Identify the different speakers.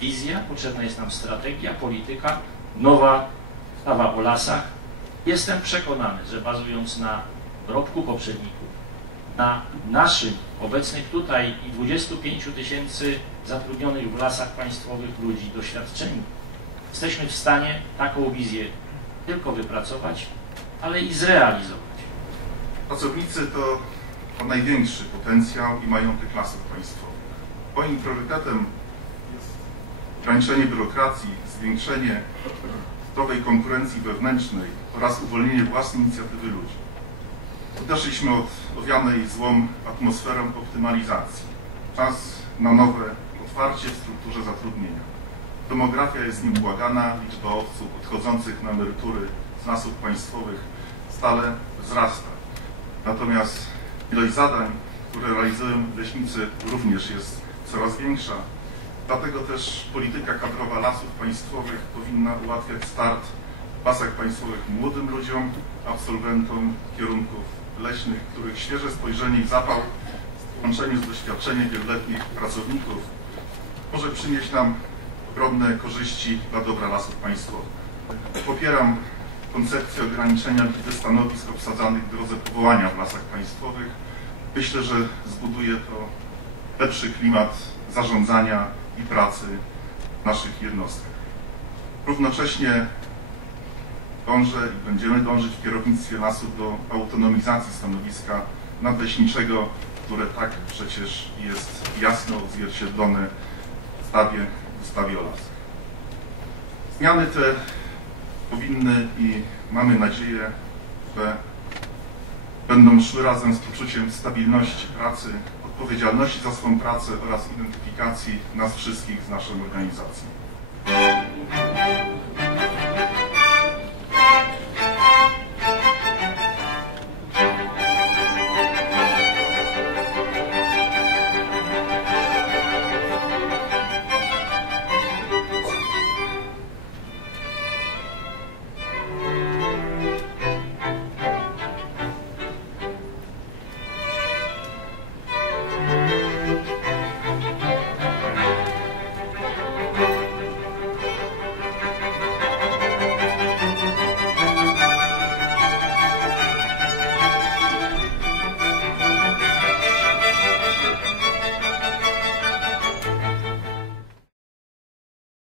Speaker 1: wizja, potrzebna jest nam strategia, polityka, nowa ustawa o lasach. Jestem przekonany, że bazując na dorobku poprzedników, na naszym obecnych tutaj i 25 tysięcy zatrudnionych w lasach państwowych ludzi doświadczeniu, jesteśmy w stanie taką wizję tylko wypracować, ale i zrealizować.
Speaker 2: Pracownicy to, to największy potencjał i majątek lasów państwowych. Moim priorytetem jest ograniczenie biurokracji, zwiększenie zdrowej konkurencji wewnętrznej oraz uwolnienie własnej inicjatywy ludzi. Odeszliśmy od owianej złą atmosferą optymalizacji. Czas na nowe otwarcie w strukturze zatrudnienia. Demografia jest nieubłagana, liczba osób odchodzących na emerytury z lasów państwowych stale wzrasta. Natomiast ilość zadań, które realizują leśnicy również jest coraz większa. Dlatego też polityka kadrowa lasów państwowych powinna ułatwiać start lasach państwowych młodym ludziom, absolwentom kierunków leśnych, których świeże spojrzenie i zapał w połączeniu z doświadczeniem wieloletnich pracowników może przynieść nam ogromne korzyści dla dobra lasów państwowych. Popieram koncepcję ograniczenia liczby stanowisk obsadzanych w drodze powołania w lasach państwowych. Myślę, że zbuduje to lepszy klimat zarządzania i pracy naszych jednostkach. Równocześnie dążę i będziemy dążyć w kierownictwie lasów do autonomizacji stanowiska nadleśniczego, które tak przecież jest jasno odzwierciedlone w ustawie, w ustawie o lasach. Zmiany te powinny i mamy nadzieję, że będą szły razem z poczuciem stabilności pracy, odpowiedzialności za swą pracę oraz identyfikacji nas wszystkich z naszą organizacją.